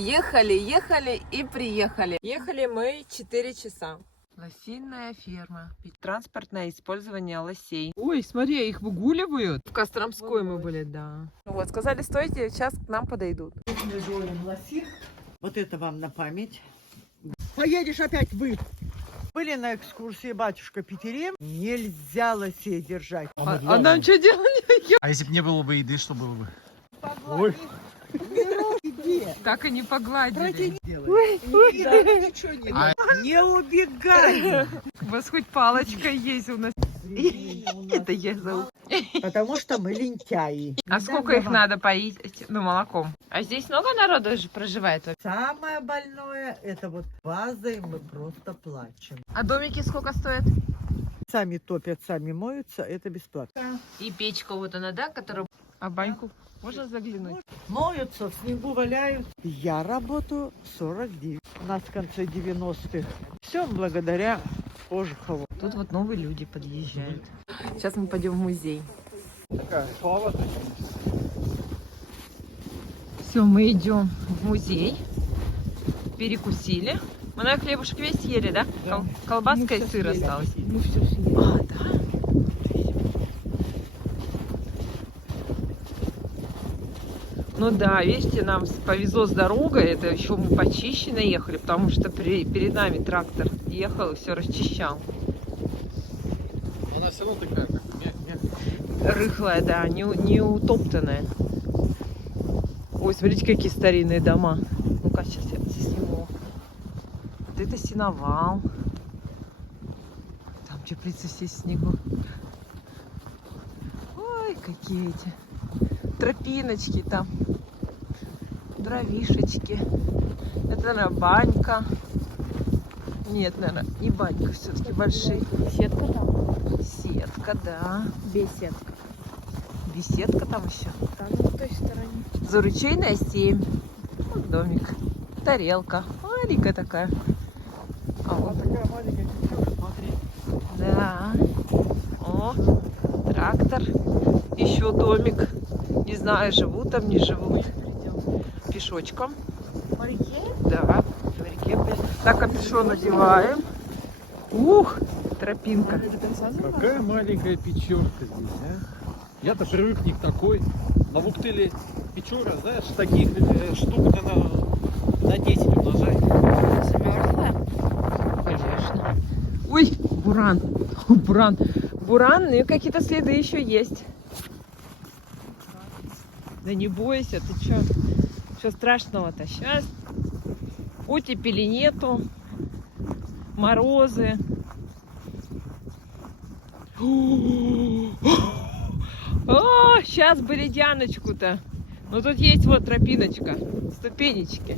Ехали, ехали и приехали. Ехали мы 4 часа. Лосиная ферма. Транспортное использование лосей. Ой, смотри, их выгуливают. В Костромской мы были, да. Вот, сказали, стойте, сейчас к нам подойдут. Мы доим лосих. Вот это вам на память. Поедешь опять вы. Были на экскурсии батюшка Петерем. Нельзя лосей держать. А нам что делать? А если бы не было бы еды, что было бы? Ой. Так и не погладили. Не убегай. У вас хоть палочка есть у нас. Это я зову. Потому что мы лентяи. А сколько их надо поить? Ну, молоком. А здесь много народу же проживает? Самое больное это вот база, и мы просто плачем. А домики сколько стоят? Сами топят, сами моются, это бесплатно. И печка вот она, да, которая... А баньку можно заглянуть? Моются, в снегу валяют. Я работаю 49. У нас в конце 90-х. Все благодаря Ожехову. Тут вот новые люди подъезжают. Сейчас мы пойдем в музей. Такая слава. Все, мы идем в музей. Перекусили. Мы на хлебушек весь съели, да? Да. Колбаска и сыр осталось. Мы все съели. А, да? Ну да, видите, нам повезло с дорогой. Это еще мы почище наехали, потому что перед нами трактор ехал и все расчищал. Она все равно такая, как Рыхлая, да, не утоптанная. Ой, смотрите, какие старинные дома. Ну-ка, сейчас я сниму. Вот это сеновал. Там теплицы все в снегу. Ой, какие эти тропиночки там. Дровишечки. Это, наверное, банька. Нет, наверное, не банька, все-таки большие. Сетка там. Сетка, да. Беседка. Беседка там еще. Там на той стороне. Заручейная 7. Вот домик. Тарелка. Маленькая такая. А вот Такая маленькая девчонка, смотри. да. О, трактор. Еще домик. Не знаю, живут там, не живут. Пешочком. По реке? Да, в реке. Так, капюшон надеваем. Ух, тропинка. До конца заниматься? какая маленькая печерка здесь, а? Я-то привык не к такой. На Вуктыле печора, знаешь, таких штук на 10 умножай. Замерзла? Конечно. Ой, буран. Буран. Буран, ну и какие-то следы еще есть. Да не бойся, ты чё? Что страшного-то? Сейчас оттепели нету. Морозы. О, сейчас бы ледяночку-то. Но тут есть вот тропиночка, ступенечки.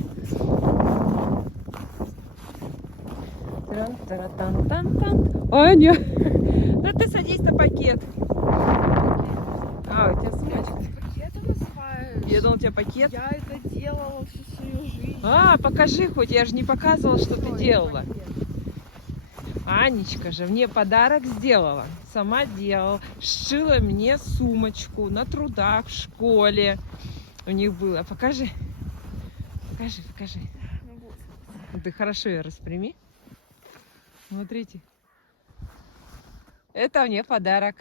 Тран-тара-тан-тан-тан. Аня, ну ты садись на пакет. А, у тебя спячка. Это называешь? Я думал, у тебя пакет. Я это делала всю свою жизнь. А, покажи хоть, я же не показывала, что ты делала. Анечка же мне подарок сделала. Сама делала. Сшила мне сумочку на трудах в школе. У них было. Покажи. Покажи. Ты хорошо ее распрями. Смотрите. Это мне подарок.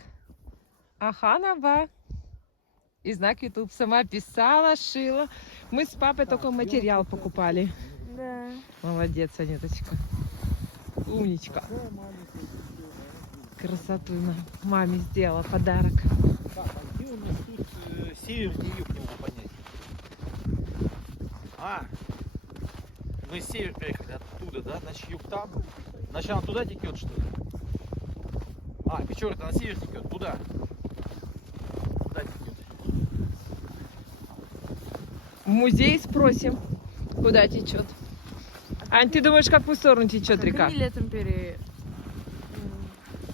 Аханаба. И знак YouTube. Сама писала, шила. Мы с папой только материал покупали. Да. Молодец, Анеточка. Умничка. Красоту на маме сделала подарок. Так, а где у нас тут северный юг не могу понять? А, мы с севера приехали оттуда, да? Значит, юг там. Значит, она туда текет, что ли? А, печора-то на север текет. Туда. Туда текет. В музей спросим, куда течет. Ань, ты думаешь, в какую сторону течет река? Как они летом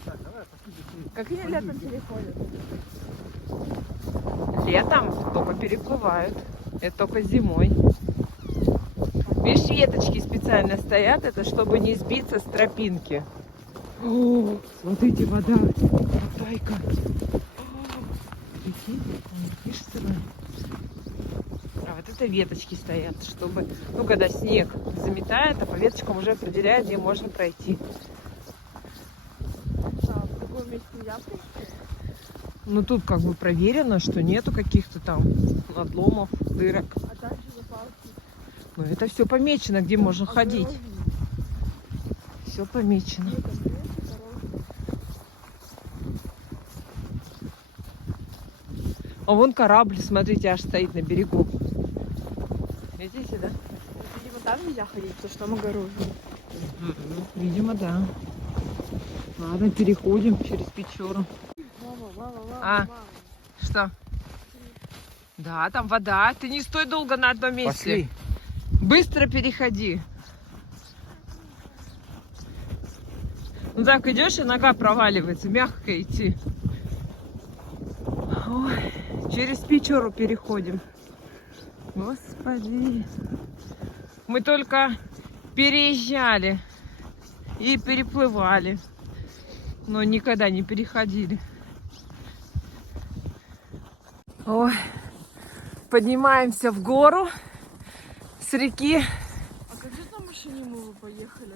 Так, давай посмотрим. Как они летом переходят? Летом только переплывают. Это только зимой. Видишь, веточки специально стоят, это чтобы не сбиться с тропинки. О, смотрите, вода. Дай-ка. Видишь, сырая? А вот вот это веточки стоят, чтобы, ну, когда снег заметает, а по веточкам уже определяет, где можно пройти. А в другом месте нельзя пройти? Ну, тут как бы проверено, что нету каких-то там надломов, дырок. А также за палки. Ну, это все помечено, где можно ходить. Все помечено. А вон корабль, смотрите, аж стоит на берегу. Видите, да? Видимо, там нельзя ходить, потому что там огорожено. Видимо, да. Ладно, переходим через Печору. Мама, А. мама. Что? Да, там вода. Ты не стой долго на одном месте. Пошли. Быстро переходи. Ну так идешь, и нога проваливается. Мягко идти. Ой, через Печору переходим. Господи. Мы только переезжали и переплывали, но никогда не переходили. Ой, поднимаемся в гору с реки. А как же на машине мы поехали?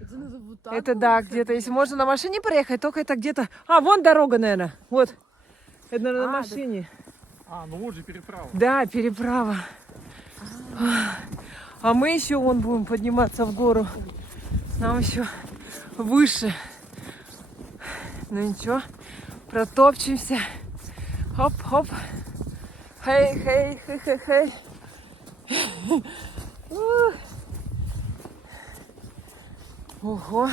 Это надо вот так. Это да, где-то, если можно на машине проехать, только это где-то... А, вон дорога, наверное. Вот. Это, наверное, на машине. А, ну вот же переправа. Да, переправа. А мы еще вон будем подниматься в гору. Нам еще выше. Ну ничего, протопчемся. Хоп-хоп. Хей-хей, хей-хей-хей. Ого.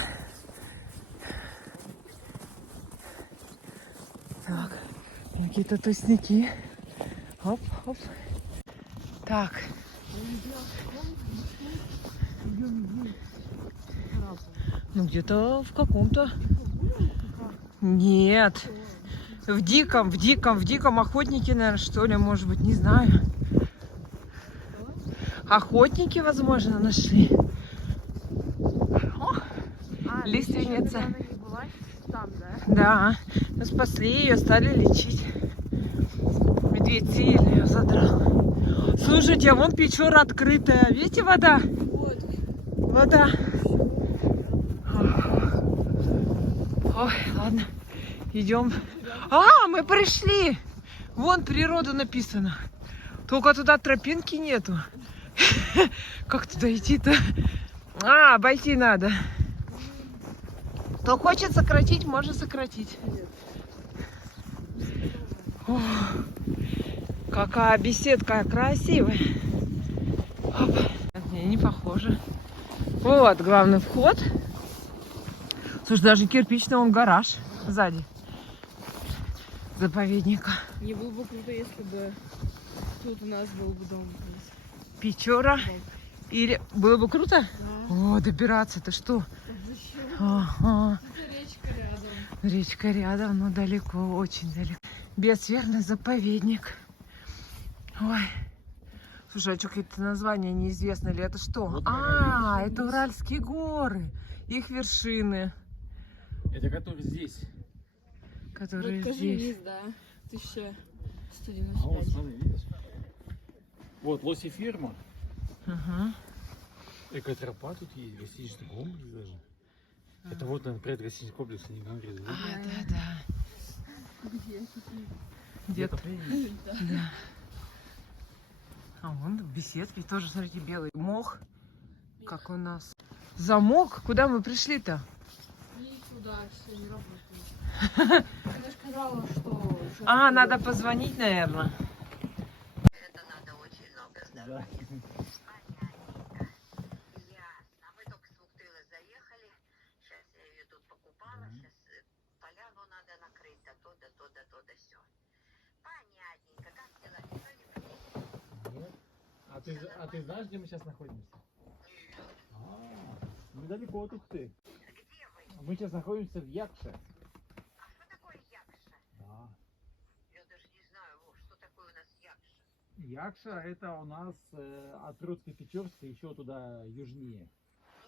Так, какие-то тростники. Хоп-хоп. Так. Ну где-то в каком-то. Нет. В диком охотники, наверное, что ли, может быть, не знаю. Охотники, возможно, нашли. О, лиственница. Она не была там, да? Да. Мы спасли ее, стали лечить. Медведь сильно ее задрал. Слушайте, а вон Печора открытая. Видите, вода? Вот. Вода. Ой, ладно. Идем. А, мы пришли. Вон природа написано. Только туда тропинки нету. Как туда идти-то? А, обойти надо. Кто хочет сократить, может сократить. О, какая беседка красивая. Оп. Не похоже. Вот главный вход. Слушай, даже кирпичный он гараж сзади заповедника. Не было бы круто, если бы тут у нас был бы дом. Печора. Или было бы круто? Да. О, добираться-то что? Зачем? Ага. Это речка рядом. Речка рядом, но далеко, очень далеко. Безверный заповедник. Ой. Слушай, а что какие-то названия неизвестно ли? Это что? Вот А, это Уральские горы. Их вершины, Это который здесь. которые Вот покажи здесь. вниз, да. А вот 1195. смотри, видишь? Вот лоси ферма. Ага. Экотропа тут есть, гостиничный комплекс даже. Это вот, наверное, предгостиничный комплекс, не говорили. А, да. Где? Где-то. Да. А вон беседки тоже, смотрите, белый мох, как у нас. Замок? Куда мы пришли-то? Никуда, все не работает. Я же сказала, что... А, надо позвонить, наверное. Это надо очень много Да. здоровья. Понятненько. Ясно. Мы только с Вуктылы заехали. Сейчас я ее тут покупала. Сейчас поляну надо накрыть. Да то, да то, да то, да все. Понятненько. Как дела? Никто не приедет? А ты знаешь, где мы сейчас находимся? Недалеко от Ухты. Где вы? Мы сейчас находимся в Якше. А что такое Якша? Да. Я даже не знаю, Вов, что такое у нас Якша. Якша это у нас от Троцко-Печорска еще туда южнее.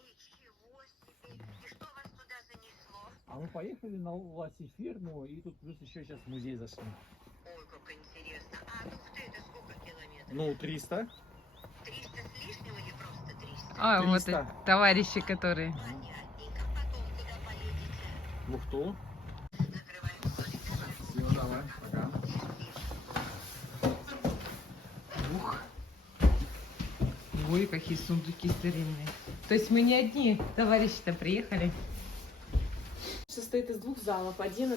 Ничего себе. И что вас туда занесло? А мы поехали на лосиферму и тут плюс еще сейчас в музей зашли. Ой, как интересно. А от Ухты это сколько километров? Ну, 300. 300 с лишним или просто 300? А, вот 300. и товарищи, которые... Понятненько. Потом куда поедете? В Ухту. Накрываем столик. Все, давай, пока. Ух. Ой, какие сундуки старинные. То есть мы не одни товарищи-то приехали. Состоит из двух залов. Один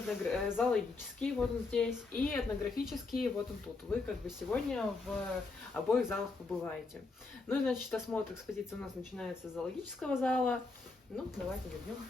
зоологический, вот он здесь, и этнографический, вот он тут. Вы как бы сегодня в обоих залах побываете. Ну и, значит, осмотр экспозиции у нас начинается с зоологического зала. Ну, давайте вернем.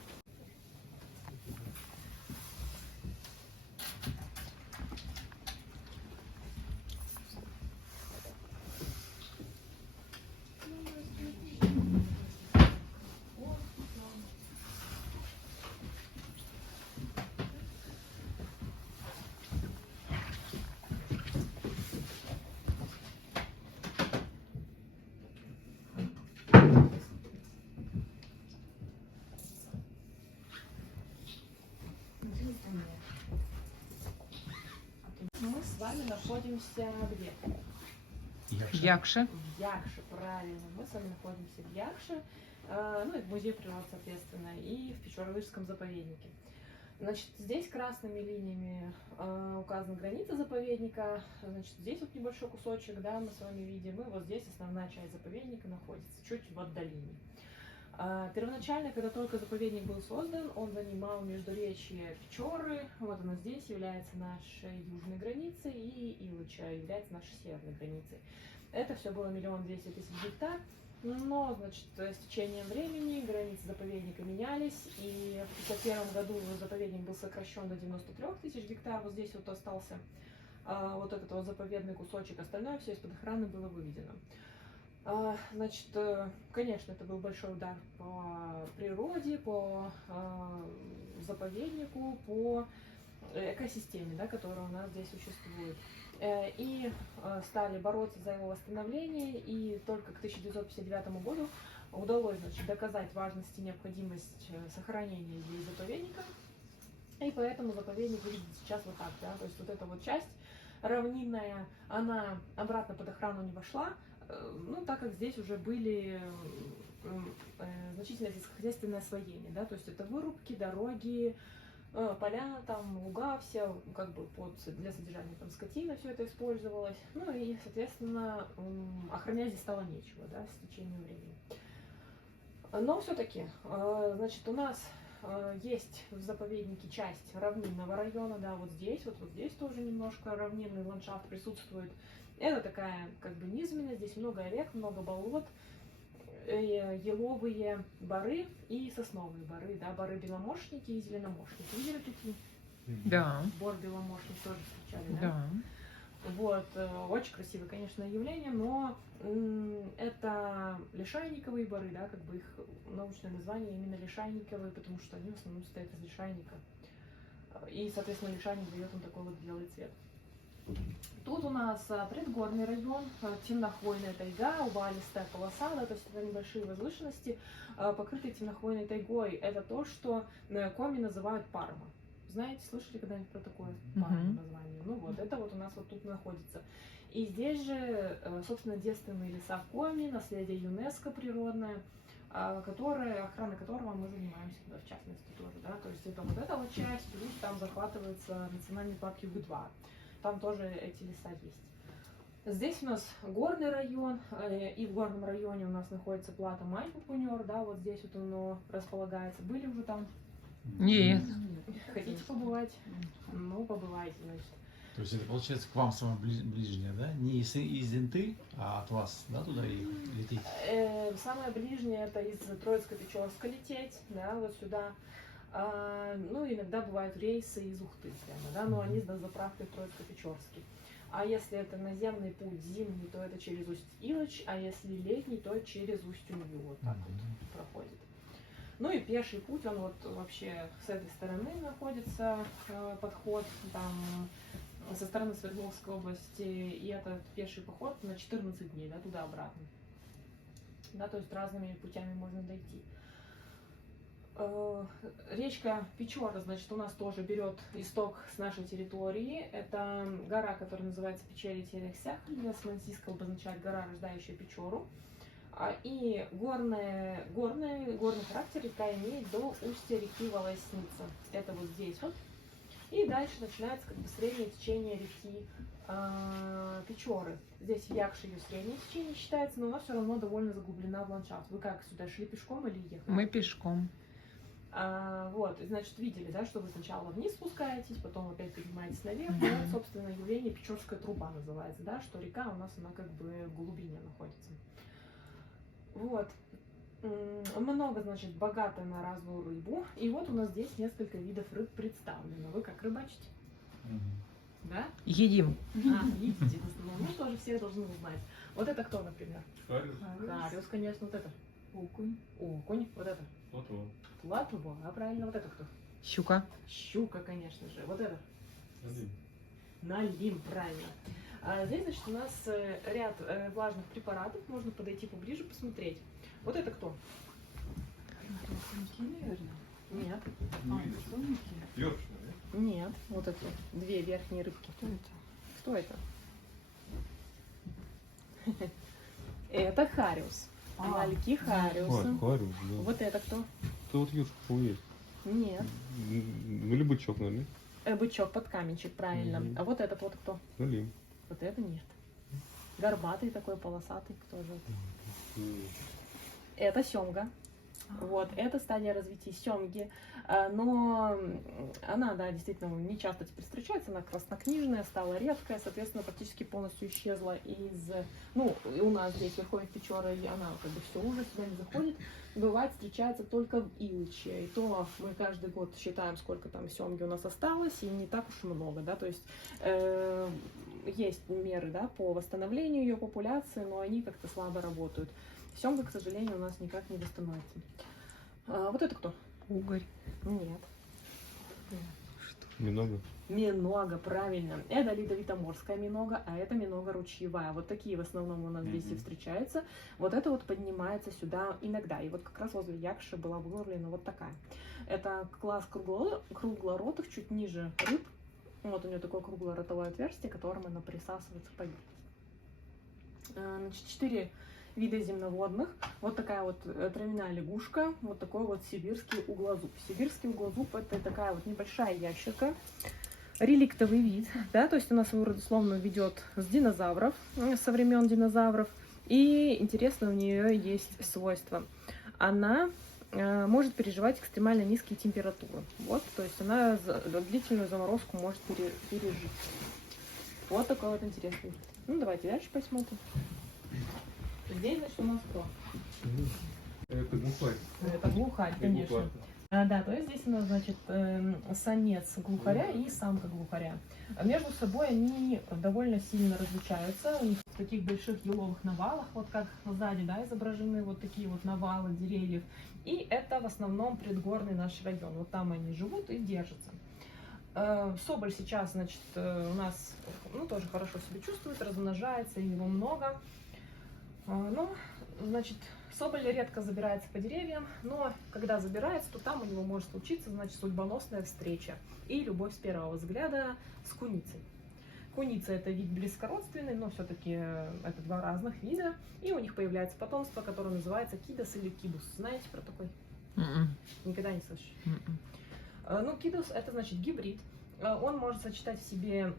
Мы с вами находимся где? Якша. В Якше, правильно. Мы с вами находимся в Якше, ну и в Музее природы, соответственно, и в Печорно-Лыжском заповеднике. Значит, здесь красными линиями указаны границы заповедника. Значит, здесь вот небольшой кусочек, да, мы с вами видим, и вот здесь основная часть заповедника находится, чуть в отдалении. Первоначально, когда только заповедник был создан, он занимал междуречье Печоры, вот она здесь является нашей южной границей, и Илыча является нашей северной границей. Это все было 1 200 000 гектар, но, значит, с течением времени границы заповедника менялись, и в 1951 году заповедник был сокращен до 93 000 гектар, вот здесь вот остался вот этот вот заповедный кусочек, остальное все из-под охраны было выведено. Значит, конечно, это был большой удар по природе, по заповеднику, по экосистеме, да, которая у нас здесь существует. И стали бороться за его восстановление, и только к 1959 году удалось, значит, доказать важность и необходимость сохранения здесь заповедника. И поэтому заповедник выглядит сейчас вот так, да, то есть вот эта вот часть равнинная, она обратно под охрану не вошла, ну, так как здесь уже были значительное сельскохозяйственное освоение, да, то есть это вырубки, дороги, поля, там, луга, все как бы для содержания там скотины все это использовалось, ну и, соответственно, охранять здесь стало нечего, да, с течением времени. Но все-таки, значит, у нас есть в заповеднике часть равнинного района, да, вот здесь тоже немножко равнинный ландшафт присутствует. Это такая как бы низменность, здесь много рек, много болот, еловые боры и сосновые боры, да, боры беломошники и зеленомошники. Видели такие? Да. Бор беломошник тоже встречали, да? Да. Вот, очень красивое, конечно, явление, но это лишайниковые боры, да, как бы их научное название именно лишайниковые, потому что они в основном состоят из лишайника. И, соответственно, лишайник дает им такой вот белый цвет. Тут у нас предгорный район, темнохвойная тайга, увалистая полоса, да, то есть это небольшие возвышенности, покрытые темнохвойной тайгой. Это то, что на Коми называют Парма. Знаете, слышали когда-нибудь про такое Парма название? Ну вот, это вот у нас вот тут находится. И здесь же, собственно, девственные леса в Коми, наследие ЮНЕСКО природное, охрана которого мы занимаемся, в частности, тоже, да, то есть это вот эта вот часть, плюс там захватывается национальный парк Юг-2. Там тоже эти леса есть. Здесь у нас горный район, и в горном районе у нас находится плато Май-Пупунер, да, вот здесь вот оно располагается. Были уже там? Нет. Хотите побывать? Ну, побывайте, значит. То есть это получается к вам самое ближнее, да? Не из Инты, а от вас, да, туда и лететь? Самое ближнее это из Троицко-Печорска лететь, да, вот сюда. Ну, иногда бывают рейсы из Ухты прямо, да, но они с заправкой в Троицко-Печорске. А если это наземный путь зимний, то это через Усть-Илыч, а если летний, то через Усть-Улью, вот так вот проходит. Ну и пеший путь, он вот вообще с этой стороны находится подход, там со стороны Свердловской области, и этот пеший поход на 14 дней, да, туда-обратно. Да, то есть разными путями можно дойти. Речка Печора, значит, у нас тоже берет исток с нашей территории. Это гора, которая называется Печери Терехсях, с обозначает гора, рождающая Печору. И горный характер река имеет до устья реки Волосница. Это вот здесь вот. И дальше начинается как бы среднее течение реки Печоры. Здесь Якши ее среднее течение считается, но она все равно довольно заглублена в ландшафт. Вы как сюда шли пешком или ехали? Мы пешком. Вот, значит, видели, да, что вы сначала вниз спускаетесь, потом опять поднимаетесь наверх. И вот, собственно, явление Печорская труба называется, да, что река у нас, она как бы в глубине находится. Вот. Много, значит, богато на разную рыбу. И вот у нас здесь несколько видов рыб представлено. Вы как рыбачите? Да? Едим. Едите в основном. Ну, тоже все должны узнать. Вот это кто, например? Хариус, конечно, вот это. Окунь. Окунь. Вот это. Плотва. А правильно, вот это кто? Щука. Щука, конечно же. Вот это. Налим, правильно. Здесь, значит, у нас ряд влажных препаратов. Можно подойти поближе, посмотреть. Вот это кто? Нет. Нет. Вот это. Две верхние рыбки. Кто это? Это хариус. Мальки хариуса. Хариус, да. Вот это кто? Это вот юшка есть. Нет. Ну или бычок, наверное. Бычок под каменчик, правильно. А вот этот вот кто? Налим. Вот это нет. Горбатый такой, полосатый, кто же это? Это семга. Вот, это стадия развития семги. Но она, да, действительно не часто теперь встречается, она краснокнижная, стала редкая, соответственно, практически полностью исчезла из... Ну, и у нас здесь Верховьев Печора, и она как бы все уже сюда не заходит. Бывает, встречается только в Илыче. И то мы каждый год считаем, сколько там семги у нас осталось, и не так уж и много, да, то есть есть меры, да, по восстановлению ее популяции, но они как-то слабо работают. Семга, к сожалению, у нас никак не восстановится. Вот это кто? Угорь. Нет. Минога. Минога, правильно. Это ледовито-морская минога, а это минога ручьевая. Вот такие в основном у нас здесь и встречаются. Вот это вот поднимается сюда иногда. И вот как раз возле Якши была выловлена вот такая. Это класс круглоротых, чуть ниже рыб. Вот у нее такое круглое ротовое отверстие, которым она присасывается к поверхности. Значит, 4 вида земноводных. Вот такая вот травяная лягушка, вот такой вот сибирский углозуб. Сибирский углозуб — это такая вот небольшая ящерка, реликтовый вид, да, то есть у нас его родословно ведет с динозавров, со времен динозавров, и интересно, у нее есть свойство. Она может переживать экстремально низкие температуры. Вот, то есть она длительную заморозку может пережить. Вот такой вот интересный. Ну, давайте дальше посмотрим. Здесь, значит, у нас кто? Это глухарь. Это глухарь, конечно. Да, то есть здесь у нас, значит, самец глухаря и самка глухаря. Между собой они довольно сильно различаются. У них в таких больших еловых навалах, вот как сзади, да, изображены вот такие вот навалы деревьев. И это в основном предгорный наш район. Вот там они живут и держатся. Соболь сейчас, значит, у нас, ну, тоже хорошо себя чувствует, размножается, и его много. Ну, значит, соболь редко забирается по деревьям, но когда забирается, то там у него может случиться, значит, судьбоносная встреча и любовь с первого взгляда с куницей. Куница — это вид близкородственный, но все-таки это два разных вида, и у них появляется потомство, которое называется кидос или кидус. Знаете про такой? Никогда не слышали? Ну, кидус — это, значит, гибрид. Он может сочетать в себе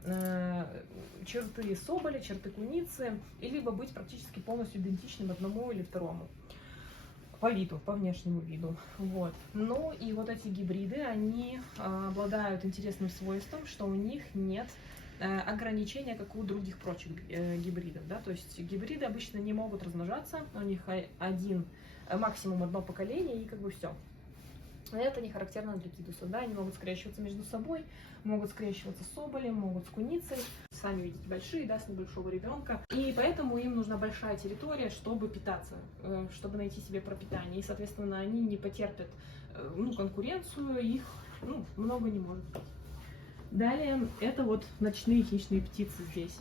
черты соболя, черты куницы, и либо быть практически полностью идентичным одному или второму по виду, по внешнему виду. Вот. Ну и вот эти гибриды, они обладают интересным свойством, что у них нет ограничения, как у других прочих гибридов. Да? То есть гибриды обычно не могут размножаться, у них максимум одно поколение, и как бы все. Это не характерно для кидусов, да, они могут скрещиваться между собой, могут скрещиваться с соболем, могут с куницей. Сами видите, большие, да, с небольшого ребенка. И поэтому им нужна большая территория, чтобы питаться, чтобы найти себе пропитание. И, соответственно, они не потерпят конкуренцию, их много не может быть. Далее, это вот ночные хищные птицы здесь.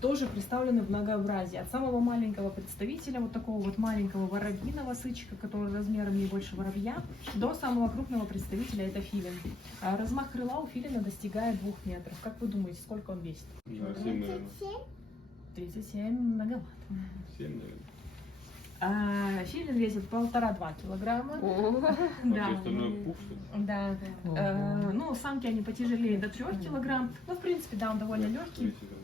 тоже представлены в многообразии. От самого маленького представителя, вот такого вот маленького воробьиного сычка, который размером не больше воробья, до самого крупного представителя, это филин. Размах крыла у филина достигает 2 метров. Как вы думаете, сколько он весит? Да, 7, наверное. 37 многовато. 7, наверное. Филин весит 1,5-2 килограмма. А Да. все остальное пух, что ли? Да. Ну, самки они потяжелее до 3 килограмм. Ну, в принципе, да, он довольно легкий. 30 рублей.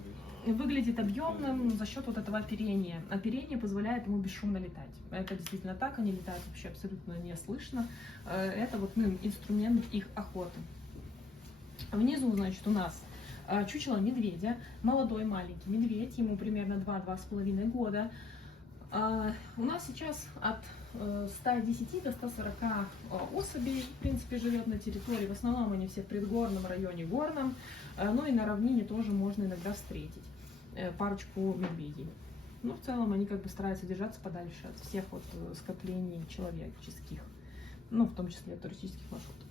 Выглядит объемным за счет вот этого оперения. Оперение позволяет ему бесшумно летать. Это действительно так, они летают вообще абсолютно не слышно. Это вот инструмент их охоты. Внизу, значит, у нас чучело медведя, молодой маленький медведь, ему примерно 2-2,5 года. У нас сейчас от 110 до 140 особей, в принципе, живет на территории. В основном они все в предгорном районе, горном, но и на равнине тоже можно иногда встретить парочку медведей. Но в целом они как бы стараются держаться подальше от всех вот скоплений человеческих, ну, в том числе туристических маршрутов.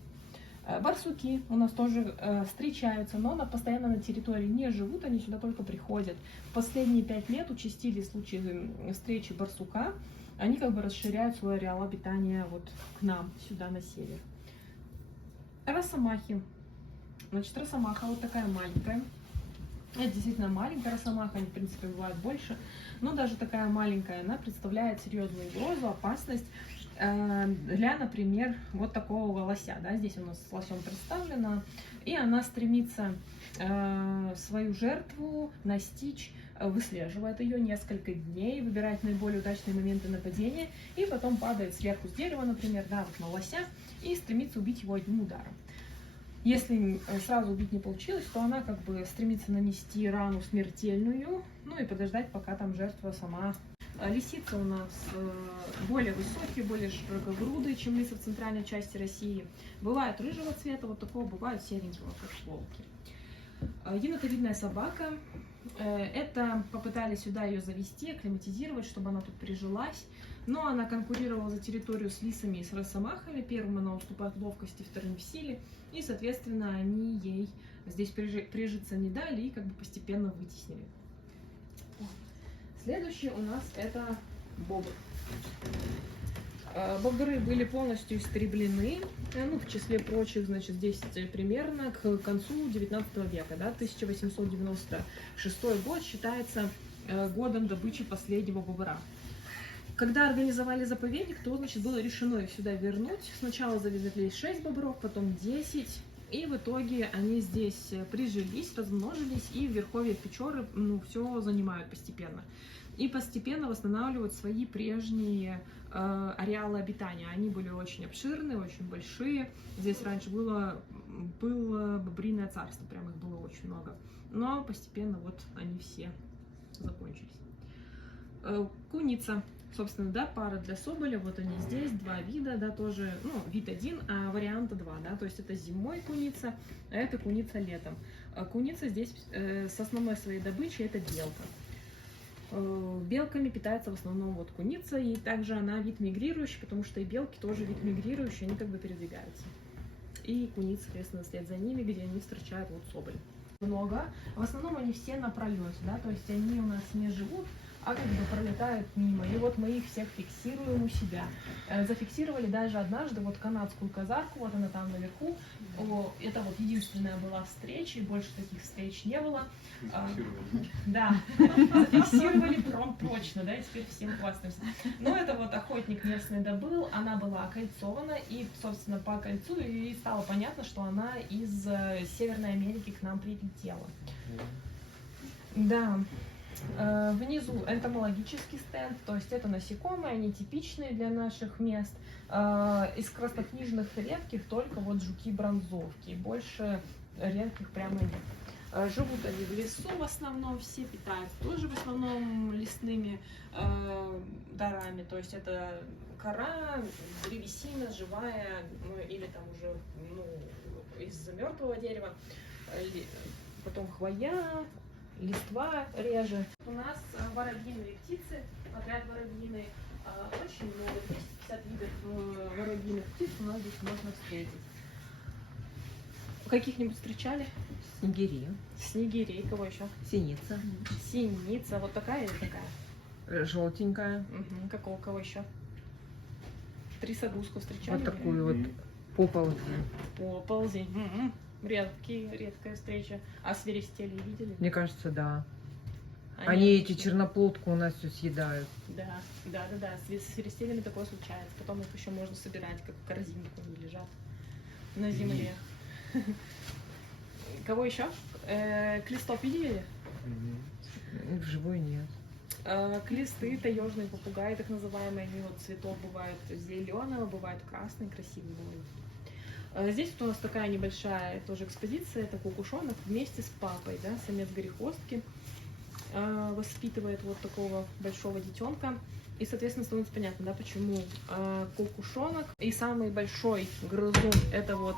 Барсуки у нас тоже встречаются, но постоянно на территории не живут, они сюда только приходят. В последние 5 лет участились случаи встречи барсука, они как бы расширяют свой ареал обитания вот к нам, сюда на север. Росомахи. Значит, росомаха вот такая маленькая. Это действительно маленькая росомаха, они, в принципе, бывают больше, но даже такая маленькая, она представляет серьезную угрозу, опасность для, например, вот такого лося. Да? Здесь у нас с лосем представлено, и она стремится свою жертву настичь, выслеживает ее несколько дней, выбирает наиболее удачные моменты нападения, и потом падает сверху с дерева, например, да, вот на лося, и стремится убить его одним ударом. Если сразу убить не получилось, то она как бы стремится нанести рану смертельную, ну и подождать, пока там жертва сама. Лисицы у нас более высокие, более широкогрудые, чем лисы в центральной части России. Бывают рыжего цвета, вот такого, бывают серенького, как волки. Енотовидная собака. Это попытались сюда ее завести, акклиматизировать, чтобы она тут прижилась. Но она конкурировала за территорию с лисами и с росомахами. Первым она уступает в ловкости, вторым в силе. И, соответственно, они ей здесь прижиться не дали и как бы постепенно вытеснили. Следующий у нас это бобр. Бобры были полностью истреблены, ну, в числе прочих, значит, здесь примерно к концу 19 века, да, 1896 год считается годом добычи последнего бобра. Когда организовали заповедник, то, значит, было решено их сюда вернуть. Сначала завезли 6 бобров, потом 10, и в итоге они здесь прижились, размножились, и в верховье Печоры, ну, все занимают постепенно. И постепенно восстанавливают свои прежние ареалы обитания. Они были очень обширные, очень большие. Здесь раньше было бобриное царство, прям их было очень много. Но постепенно вот они все закончились. Куница. Собственно, да, пара для соболя, вот они здесь, 2 вида, да, тоже, ну, вид 1, а варианта 2, да, то есть это зимой куница, а это куница летом. Куница здесь с основной своей добычей это белка. Белками питается в основном вот куница, и также она вид мигрирующий, потому что и белки тоже вид мигрирующий, они как бы передвигаются. И куницы, соответственно, стоят за ними, где они встречают вот соболь. Много. В основном они все на пролете, да, то есть они у нас не живут, а как бы пролетают мимо. И вот мы их всех фиксируем у себя. Зафиксировали даже однажды вот канадскую казарку, вот она там наверху. Это вот единственная была встреча, и больше таких встреч не было. Да, зафиксировали прям точно, да, и теперь всем хвастаемся. Но это вот охотник местный добыл, она была окольцована, и, собственно, по кольцу и стало понятно, что она из Северной Америки к нам прилетела. Да. Внизу энтомологический стенд, то есть это насекомые, они типичные для наших мест. Из краснокнижных редких только вот жуки-бронзовки, больше редких прямо нет. Живут они в лесу в основном, все питаются тоже в основном лесными дарами, то есть это кора, древесина живая, ну, или там уже, ну, из мертвого дерева, потом хвоя, листва реже. У нас воробьиные птицы, отряд воробьиный, очень много, 250 видов воробьиных птиц у нас здесь можно встретить. Каких-нибудь встречали? Снегири, Снегирей, кого еще? синица, Синица, вот такая или такая? желтенькая. Угу. Какого, кого еще? Трясогузку встречали? Вот такую вот поползень. Оползень. Редкая встреча. А свиристели видели? Мне кажется, да. Они эти черноплодку у нас все съедают. Да. С свиристелями такое случается. Потом их еще можно собирать, как в корзинку они лежат на земле. Кого еще? Клистоп видели? Вживую нет. Клисты, таежные попугаи, так называемые, они вот цветов бывают зеленого, бывают красный, красивый бывает. Здесь вот у нас такая небольшая тоже экспозиция, это кукушонок вместе с папой, да, самец горехостки воспитывает вот такого большого детенка. И, соответственно, становится понятно, да, почему кукушонок и самый большой грызун это вот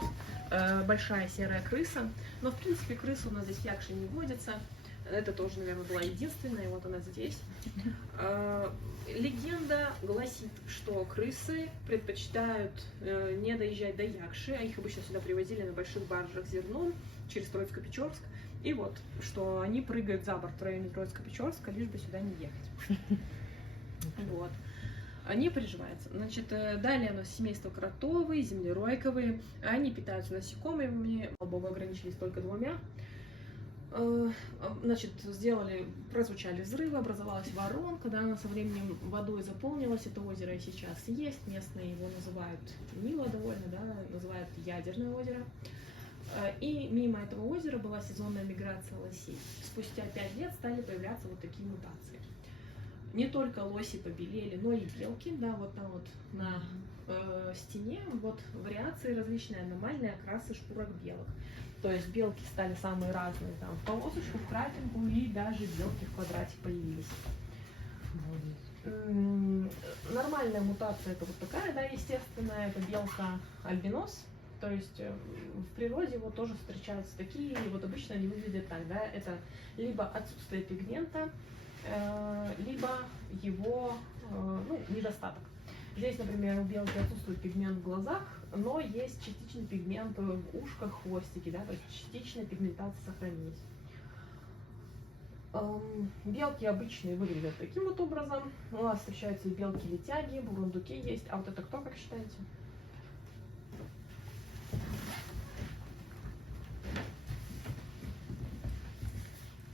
большая серая крыса. Но, в принципе, крыса у нас здесь в Якше не водится. Это тоже, наверное, была единственная, и вот она здесь. Легенда гласит, что крысы предпочитают не доезжать до Якши, а их обычно сюда привозили на больших баржах зерном через Троицко-Печорск. И вот, что они прыгают за борт в районе Троицко-Печорска, лишь бы сюда не ехать. Вот. Не приживается. Значит, далее у нас семейство кротовые, землеройковые. Они питаются насекомыми. Слава богу, ограничились только 2. Значит, прозвучали взрывы, образовалась воронка, да, она со временем водой заполнилась, это озеро и сейчас есть, местные его называют мило довольно, да, называют ядерное озеро. И мимо этого озера была сезонная миграция лосей. Спустя 5 лет стали появляться вот такие мутации. Не только лоси побелели, но и белки, да, вот там вот на стене вот вариации различные, аномальные окрасы шкурок белок. То есть белки стали самые разные, там, в полосочку, в крапинку, и даже белки в квадрате появились. Нормальная мутация это вот такая, да, естественная, это белка альбинос. То есть в природе вот тоже встречаются такие, и вот обычно они выглядят так, да, это либо отсутствие пигмента, либо его недостаток. Здесь, например, у белки отсутствует пигмент в глазах, но есть частичный пигмент в ушках, хвостике, да, то есть частичная пигментация сохранилась. Белки обычные выглядят таким вот образом. У нас встречаются и белки-летяги, бурундуки есть. А вот это кто, как считаете?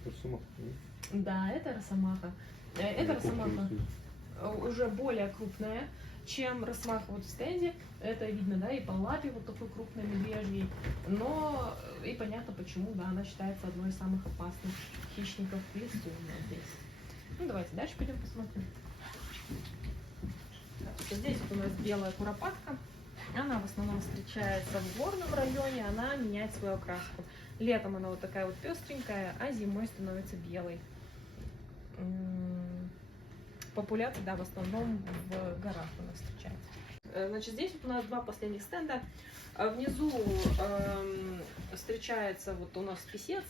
Росомаха. Да, это росомаха. Это росомаха уже более крупная, чем росомаха вот в стенде. Это видно, да, и по лапе вот такой крупной медвежьей. Но и понятно почему, да, она считается одной из самых опасных хищников в лесу у нас здесь. Ну, давайте дальше пойдем посмотрим. Здесь вот у нас белая куропатка. Она в основном встречается в горном районе, она меняет свою окраску. Летом она вот такая вот пестренькая, а зимой становится белой. Популяция, да, в основном в горах у нас встречается. Значит, здесь вот у нас 2 последних стенда. Внизу встречается вот у нас писец,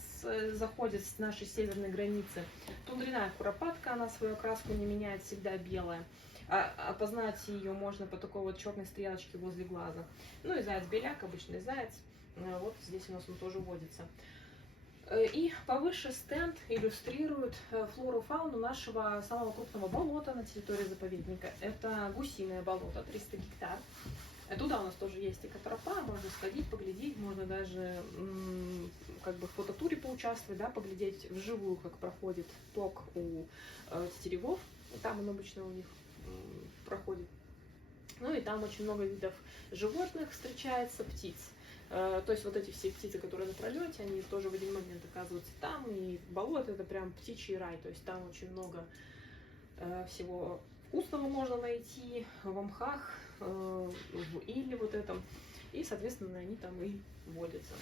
заходит с нашей северной границы. Тундряная куропатка, она свою окраску не меняет, всегда белая. Опознать ее можно по такой вот черной стрелочке возле глаза. Ну и заяц-беляк, обычный заяц. Вот здесь у нас он тоже водится. И повыше стенд иллюстрирует флору-фауну нашего самого крупного болота на территории заповедника. Это гусиное болото, 300 гектар. Туда у нас тоже есть экотропа, можно сходить, поглядеть, можно даже как бы в фототуре поучаствовать, да, поглядеть вживую, как проходит ток у тетеревов. Там он обычно у них проходит. Ну и там очень много видов животных встречается, птиц. То есть вот эти все птицы, которые на пролете, они тоже в один момент оказываются там. И болото это прям птичий рай. То есть там очень много всего вкусного можно найти в мхах, в иле вот этом. И, соответственно, они там и водятся.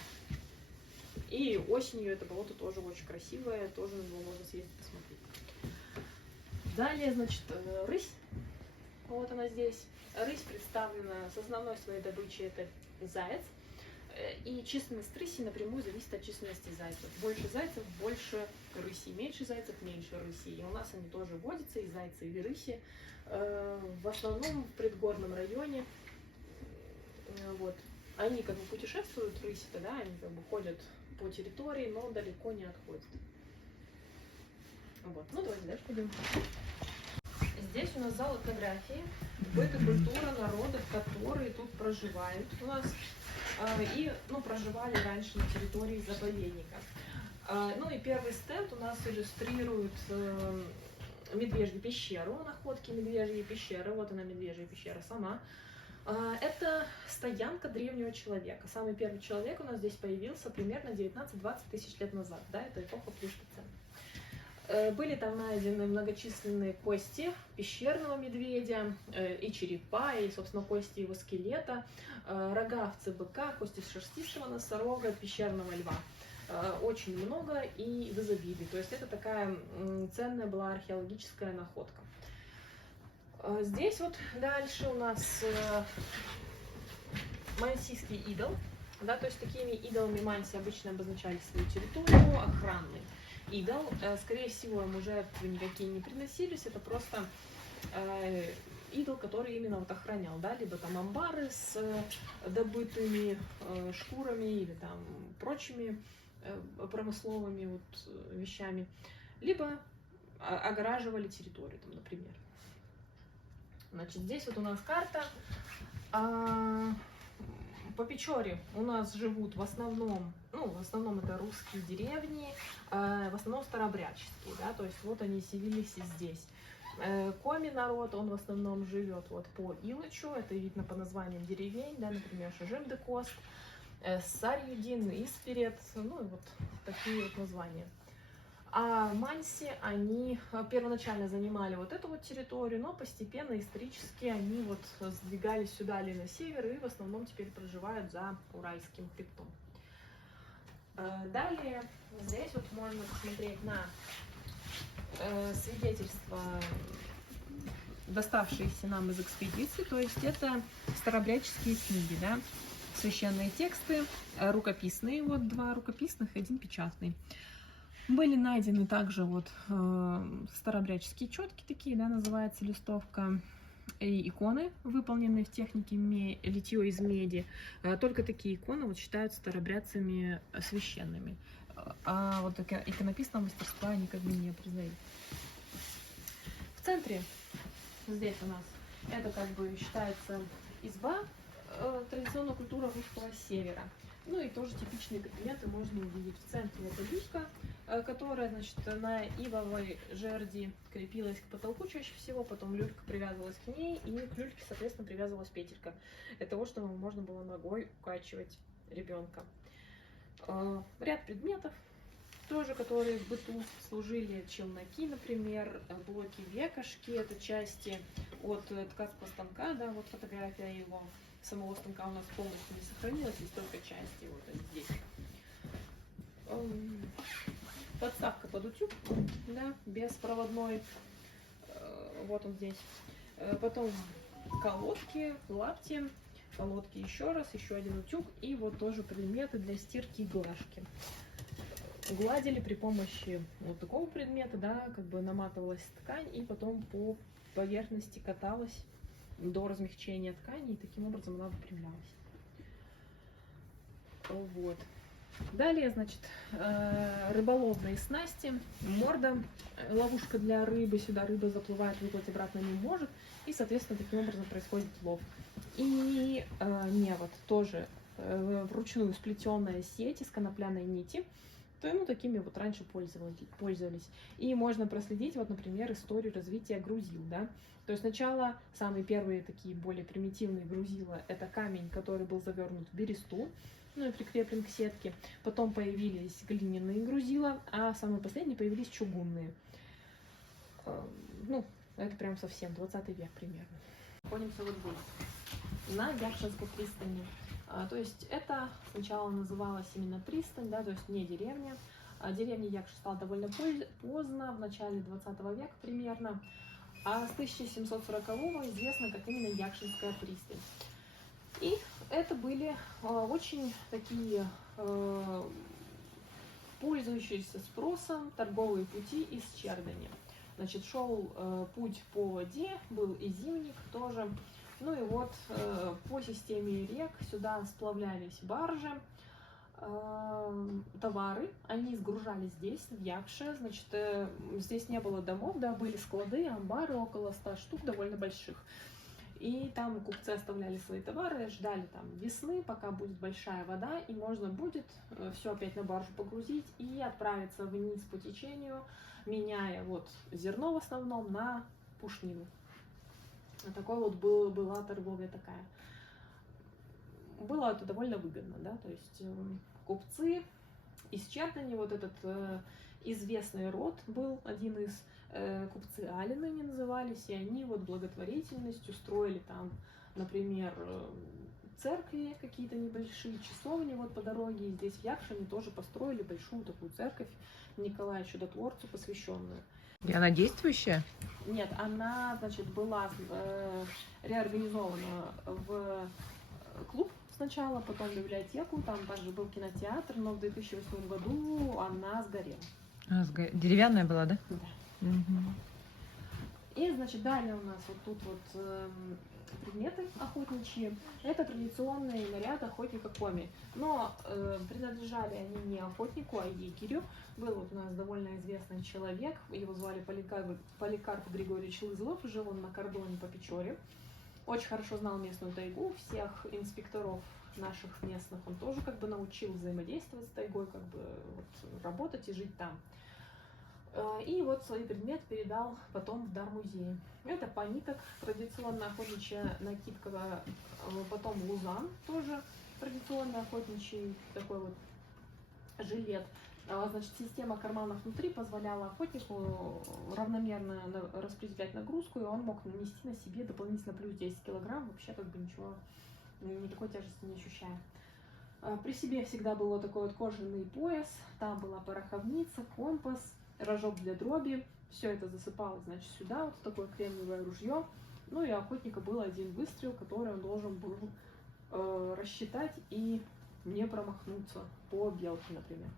И осенью это болото тоже очень красивое, тоже на него можно съездить посмотреть. Далее, значит, рысь. Вот она здесь. Рысь представлена с основной своей добычей, это заяц. И численность рыси напрямую зависит от численности зайцев. Больше зайцев, больше рыси. Меньше зайцев, меньше рыси. И у нас они тоже водятся, и зайцы, и рыси. В основном в предгорном районе. Вот. они как бы путешествуют, рыси-то, да, они как бы ходят по территории, но далеко не отходят. Вот, ну давайте дальше пойдем. Здесь у нас зал этнографии, быт и культура народов, которые тут проживают у нас и, ну, проживали раньше на территории заповедника. Ну и первый стенд у нас иллюстрирует Медвежью пещеру, находки Медвежьей пещеры. Вот она, Медвежья пещера сама. Это стоянка древнего человека. Самый первый человек у нас здесь появился примерно 19-20 тысяч лет назад. Да, это эпоха Плейстоцена. Были там найдены многочисленные кости пещерного медведя, и черепа, и, собственно, кости его скелета, рога овцы-быка, кости шерстистого носорога, пещерного льва. Очень много и в изобилии. То есть это такая ценная была археологическая находка. Здесь вот дальше у нас мансийский идол. Да, то есть такими идолами Манси обычно обозначали свою территорию, охранный идол. Скорее всего, ему жертвы никакие не приносились, это просто идол, который именно вот охранял, да, либо там амбары с добытыми шкурами или там прочими промысловыми вот вещами, либо огораживали территорию, там, например. Значит, здесь вот у нас карта. По Печоре у нас живут в основном, ну, в основном это русские деревни, в основном старообрядческие, да, то есть вот они селились и здесь. Коми народ, он в основном живет вот по Илычу, это видно по названиям деревень, да, например, Шажим-де-Кост, Сарь-Юдин, Исперет, ну и вот такие вот названия. А Манси, они первоначально занимали вот эту вот территорию, но постепенно, исторически, они вот сдвигались сюда или на север и в основном теперь проживают за Уральским хребтом. Далее здесь вот можно посмотреть на свидетельства, доставшиеся нам из экспедиции, то есть это старообрядческие книги, да, священные тексты, рукописные, вот 2 рукописных и 1 печатный. Были найдены также вот старообрядческие четки такие, да, называется листовка, и иконы, выполненные в технике литье из меди. Только такие иконы вот считаются старообрядцами священными. А вот иконописного мастерства они как бы не признают. В центре здесь у нас это как бы считается изба, традиционная культура русского севера. Ну и тоже типичные предметы можно увидеть. В центре это люлька, которая, значит, на ивовой жерди крепилась к потолку чаще всего, потом люлька привязывалась к ней, и к люльке, соответственно, привязывалась петелька для того, чтобы можно было ногой укачивать ребенка. Ряд предметов тоже, которые в быту служили: челноки, например, блоки векошки, это части от ткацкого станка, да, вот фотография его. Самого станка у нас полностью не сохранилась, есть только части вот здесь. Подставка под утюг, да, беспроводной, вот он здесь. Потом колодки, лапти, колодки еще раз, еще 1 утюг, и вот тоже предметы для стирки и глажки. Гладили при помощи вот такого предмета, да, как бы наматывалась ткань и потом по поверхности каталась до размягчения ткани, и таким образом она выпрямлялась. Вот. Далее, значит, рыболовные снасти, морда, ловушка для рыбы, сюда рыба заплывает, выплыть обратно не может, и, соответственно, таким образом происходит лов. И невод, тоже вручную сплетенная сеть из конопляной нити, то, ну, такими вот раньше пользовались. И можно проследить, вот, например, историю развития грузил, да. То есть сначала самые первые такие более примитивные грузила — это камень, который был завернут в бересту, ну и прикреплен к сетке. Потом появились глиняные грузила, а самые последние появились чугунные. Ну, это прям совсем 20 век примерно. Находимся вот здесь, на Якшинской пристани. То есть это сначала называлась именно пристань, да, то есть не деревня. Деревня Якши стала довольно поздно, в начале 20 века примерно. А с 1740-го известно как именно Якшинская пристань. И это были очень такие пользующиеся спросом торговые пути из Чердани. Значит, шел путь по воде, был и зимник тоже. Ну и вот по системе рек сюда сплавлялись баржи, товары, они сгружались здесь, в Якше, значит, здесь не было домов, да, были склады, амбары, около 100 штук, довольно больших. И там купцы оставляли свои товары, ждали там весны, пока будет большая вода, и можно будет все опять на баржу погрузить и отправиться вниз по течению, меняя вот зерно в основном на пушнину. Такой вот была торговля такая. Было это довольно выгодно, да, то есть купцы из Чердани, вот этот известный род был, один из купцы Алины они назывались, и они вот благотворительностью строили там, например, церкви какие-то небольшие, часовни вот по дороге, и здесь в Якше они тоже построили большую такую церковь Николаю Чудотворцу, посвященную. И она действующая? Нет, она, значит, была реорганизована в клуб сначала, потом в библиотеку, там также был кинотеатр, но в 2008 году она сгорела. Деревянная была, да? Да. Мгм. И, значит, далее у нас вот тут вот предметы охотничьи. Это традиционный наряд охотника коми. Но принадлежали они не охотнику, а егерю. Был вот у нас довольно известный человек, его звали Поликарп Григорьевич Лызлов, жил он на кордоне по Печоре. Очень хорошо знал местную тайгу, всех инспекторов наших местных он тоже как бы научил взаимодействовать с тайгой, как бы вот, работать и жить там. И вот свой предмет передал потом в дар музея. Это паниток, традиционно охотничья накидка, потом лузан, тоже традиционно охотничий такой вот жилет. Значит, система карманов внутри позволяла охотнику равномерно распределять нагрузку, и он мог нанести на себе дополнительно плюс 10 килограмм, вообще как бы ничего, никакой тяжести не ощущая. При себе всегда был вот такой вот кожаный пояс, там была пороховница, компас, рожок для дроби, все это засыпалось, значит, сюда, вот в такое кремниевое ружье. Ну и у охотника был один выстрел, который он должен был рассчитать и не промахнуться по белке, например.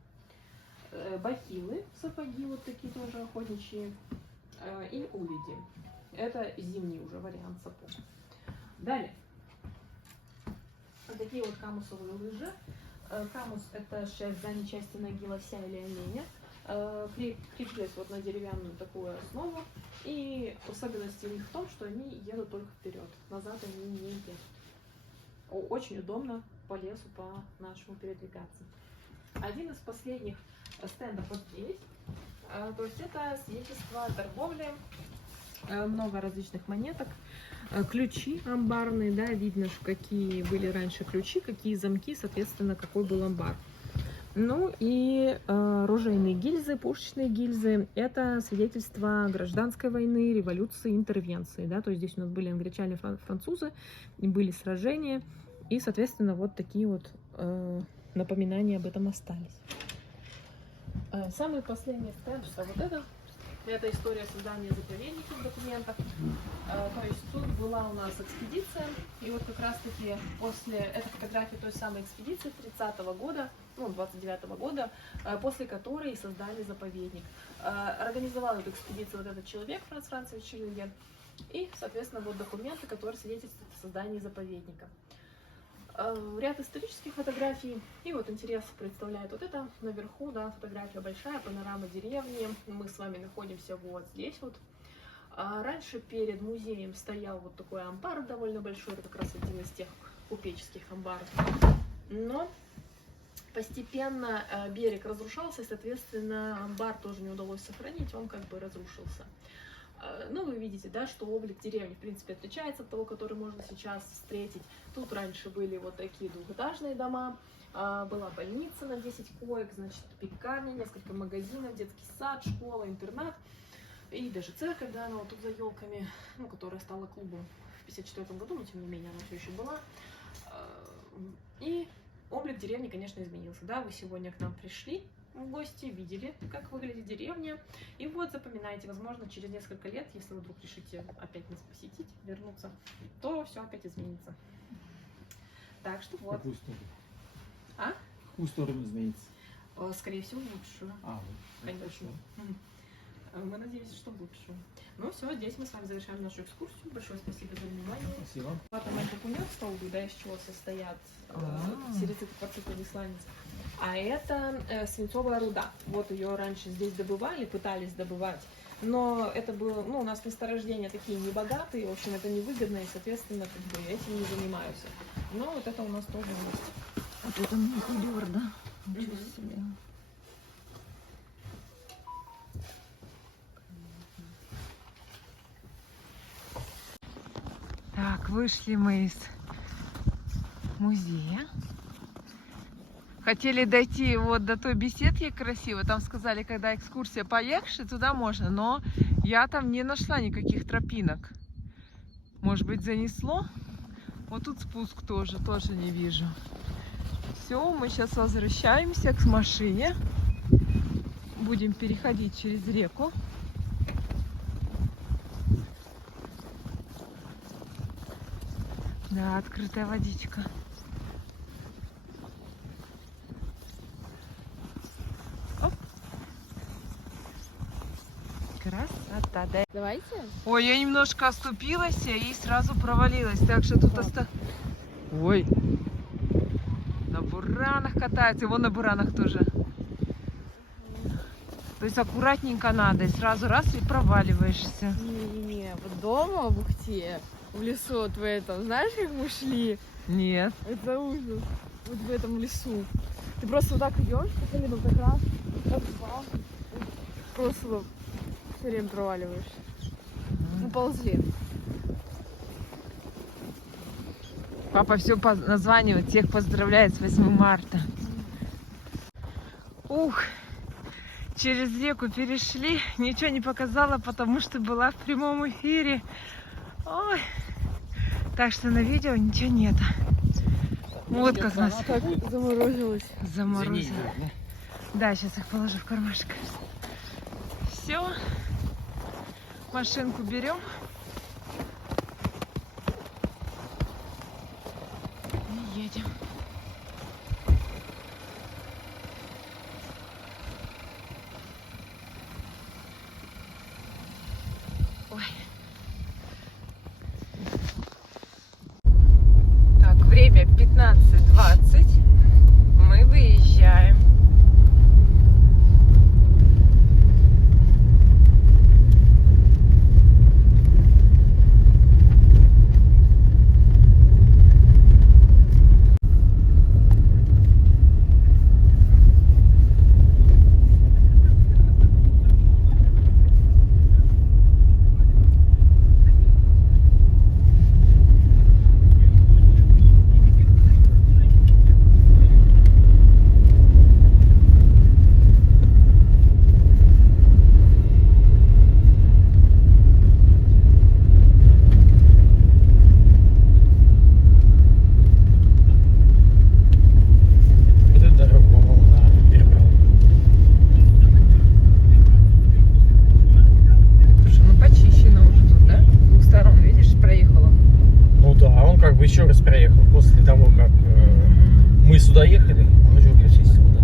Бахилы, сапоги вот такие тоже охотничьи, и улиди. Это зимний уже вариант сапог. Далее. Вот такие вот камусовые лыжи. Камус — это часть задней части ноги лося или оленя. Крепились вот на деревянную такую основу. И особенность у них в том, что они едут только вперед. Назад они не едут. Очень удобно по лесу, по нашему передвигаться. Один из последних стендов вот здесь. То есть это свидетельство торговли. Много различных монеток. Ключи амбарные, да, видно, какие были раньше ключи, какие замки, соответственно, какой был амбар. Ну и ружейные гильзы, пушечные гильзы — это свидетельство гражданской войны, революции, интервенции, да, то есть здесь у нас были англичане, французы, и были сражения, и, соответственно, вот такие вот напоминания об этом остались. Самый последний стенд, что вот это история создания заповедников в документах. То есть тут была у нас экспедиция, и вот как раз-таки после этой фотографии той самой экспедиции 30-го года, ну, 29-го года, после которой создали заповедник. Организовал эту экспедицию вот этот человек, Франц Францевич Рюгер, и, соответственно, вот документы, которые свидетельствуют о создании заповедника. Ряд исторических фотографий, и вот интерес представляет вот это наверху, да, фотография большая, панорама деревни, мы с вами находимся вот здесь вот. Раньше перед музеем стоял вот такой амбар довольно большой, это как раз один из тех купеческих амбаров, но постепенно берег разрушался, и, соответственно, амбар тоже не удалось сохранить, он как бы разрушился. Ну, вы видите, да, что облик деревни, в принципе, отличается от того, который можно сейчас встретить. Тут раньше были вот такие двухэтажные дома, была больница на 10 коек, значит, пекарня, несколько магазинов, детский сад, школа, интернат и даже церковь, да, она вот тут за елками, ну, которая стала клубом в 1954 году, но тем не менее она все еще была. И облик деревни, конечно, изменился, да, вы сегодня к нам пришли в гости, видели, как выглядит деревня. И вот запоминайте, возможно, через несколько лет, если вы вдруг решите опять нас посетить, вернуться, то все опять изменится. Так что вот. Какую сторону? А? Какую сторону изменится? Скорее всего, лучшую. Вот. Конечно. Мы надеемся, что лучше. Ну все, здесь мы с вами завершаем нашу экскурсию. Большое спасибо за внимание. Спасибо. Там пупунёк столбы, да, из чего состоят серицит, кварцит и сланец. А это свинцовая руда. Вот ее раньше здесь добывали, пытались добывать. Но это было, ну, у нас месторождения такие небогатые, в общем, это невыгодно, и, соответственно, как бы этим не занимаются. Но вот это у нас тоже есть. Вот это кулер, да? Ничего себе. Так, вышли мы из музея. Хотели дойти вот до той беседки красивой. Там сказали, когда экскурсия поехавшая, туда можно. Но я там не нашла никаких тропинок. Может быть, занесло? Вот тут спуск тоже не вижу. Все, мы сейчас возвращаемся к машине. Будем переходить через реку. Да, открытая водичка. Оп. Красота, да. Давайте. Ой, я немножко оступилась и сразу провалилась. Так что тут Ой. На буранах катается. И вон на буранах тоже. То есть аккуратненько надо. И сразу раз и проваливаешься. Не-не-не, вот дома в Ухте, в лесу вот в этом, знаешь, как мы шли? Нет. Это ужас. Вот в этом лесу. Ты просто вот так идешь, либо как раз, два, просто вот все время проваливаешься. Ну, ползи. Папа все названивает, всех поздравляет с 8 марта. Ух, через реку перешли, ничего не показала, потому что была в прямом эфире. Ой. Так что на видео ничего нет. Вот как нас Так заморозилось. заморозило. Да, сейчас их положу в кармашек. Все, машинку берем. И едем. Ой. Так, время 15:20. Мы выезжаем. Вот эта дорога, по-моему, на Переград. Слушай, ну почищено уже тут, да? С двух сторон, видишь, проехала. Ну да, он как бы еще раз проехал после того, как мы сюда ехали, он уже почистил, да.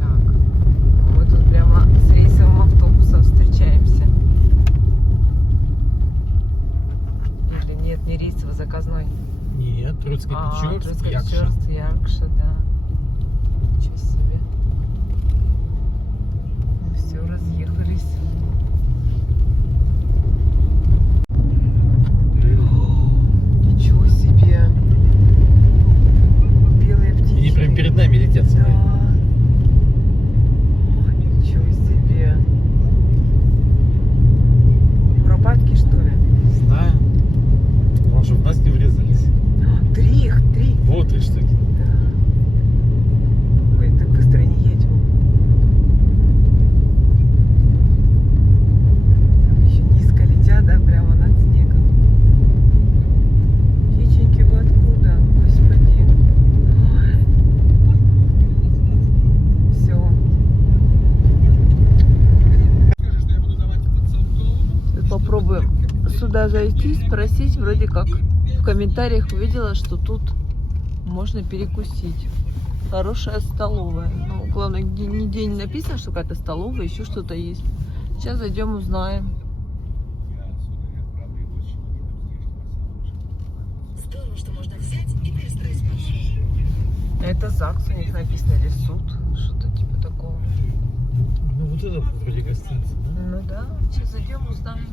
Так, мы тут прямо с рейсовым автобусом встречаемся. Или нет, не рейсовый, заказной. Нет, Троицкий Печорск, Троицкий Якша. Печорск, Якша, да. Ничего себе. Ну все, разъехались. Ничего себе. Белые птички. Они прям перед нами летят, Да. смотри. Ой, ничего себе. Куропатки, что ли? Знаю. Потому что в нас не врезались. Три. Вот 3 штуки. Да. Ой, так быстро не едем. зайти, спросить, вроде как. В комментариях увидела, что тут можно перекусить. Хорошая столовая. Ну, главное, нигде не написано, что какая-то столовая, еще что-то есть. Сейчас зайдем, узнаем. Здорово, что можно взять и перестроить маршрут. Это ЗАГС, у них написано, или суд, что-то типа такого. Ну вот это вроде гостиница, да? Ну да, сейчас зайдем, узнаем.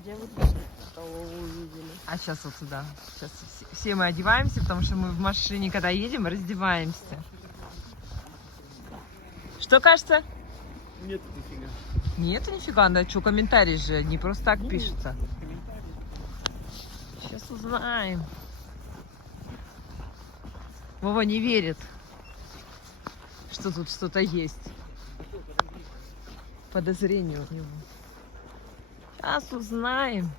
Где вы тут столовую увидели? А сейчас вот сюда. Сейчас все мы одеваемся, потому что мы в машине, когда едем, раздеваемся. Что кажется? Нет нифига. Нет, нифига, да что, комментарий же не просто так пишется. Сейчас узнаем. Вова не верит, что тут что-то есть. Подозрение у него. Сейчас узнаем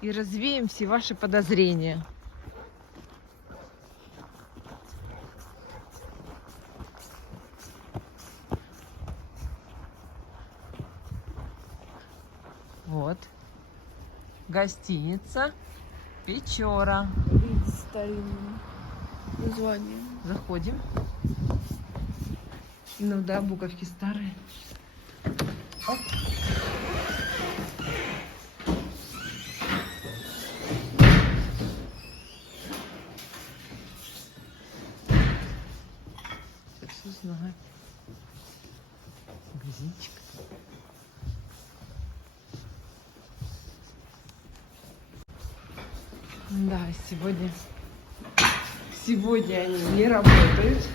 и развеем все ваши подозрения. Вот. Гостиница Печора. Видите старинное название. Заходим. Ну да, буковки старые. Оп. Все знать. Магазинчик. Да, сегодня они не работают.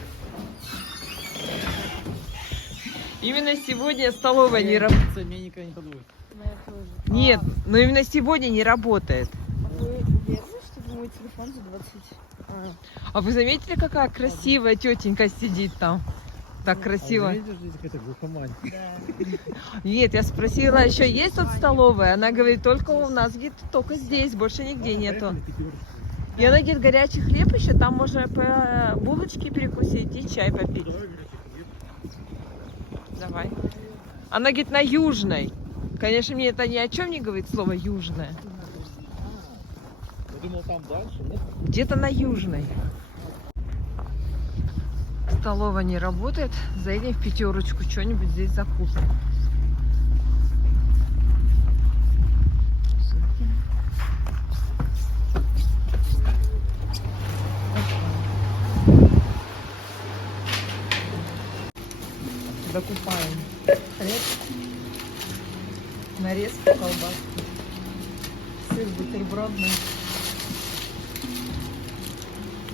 Именно сегодня столовая не работает. Меня никогда не подводит. Моя тоже. Нет, но именно сегодня не работает. А вы уверены, что мой телефон за 20? А вы заметили, какая красивая тетенька сидит там? Так красиво. Какая-то глухомань. Нет, я спросила, еще есть тут столовая? Она говорит, только у нас, говорит, только здесь, больше нигде нету. И она говорит, горячий хлеб еще, там можно по булочке перекусить и чай попить. Давай. Она говорит, на Южной. Конечно, мне это ни о чем не говорит слово Южная. Я думал, там дальше, нет? Где-то на Южной. Столовая не работает. Заедем в Пятерочку, что-нибудь здесь закусим. Докупаем хлеб, нарезку колбаски, сыр бутербродный,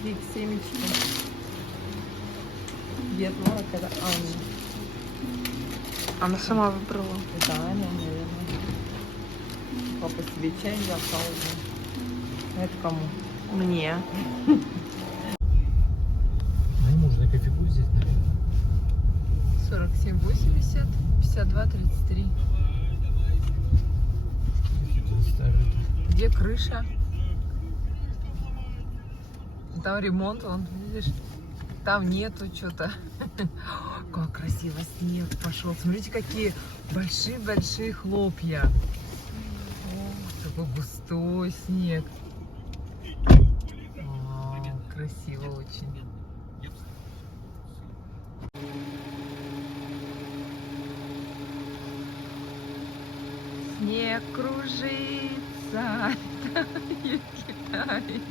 фиг, семечки, ветло, это Аня. Она сама выбрала. Это Аня, наверное. Папа себе чай взял, уже. Это кому? Мне. Ну, можно кофейку здесь, наверное. 47,80, 52,33. Где крыша? Там ремонт, вон, видишь? Там нету что-то. Как красиво снег пошел. Смотрите, какие большие-большие хлопья. О, такой густой снег. О, красиво очень. Снег кружится, Китай.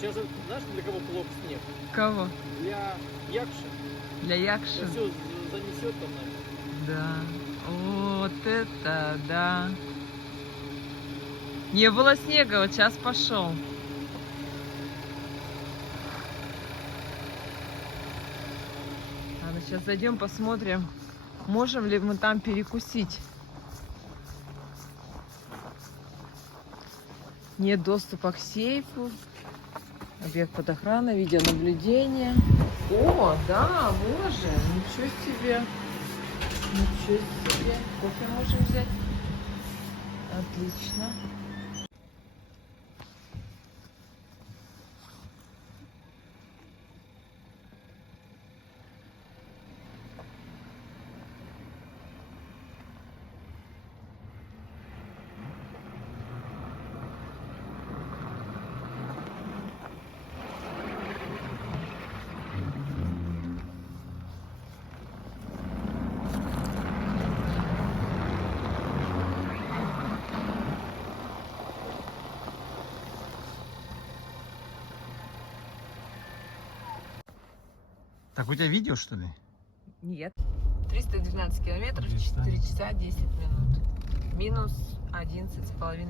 Сейчас, знаешь, для кого плохо снег? Кого? Для Якши. Для Якши? Все занесет там, наверное. Да. Вот это да. Не было снега, вот сейчас пошел. Ладно, сейчас зайдем, посмотрим, можем ли мы там перекусить. Нет доступа к сейфу. Объект под охраной, видеонаблюдение. О, да, боже, ничего себе. Ничего себе. Кофе можем взять. Отлично. Так у тебя видео, что ли? Нет. 312 километров, 4 часа 10 минут. Минус 11,5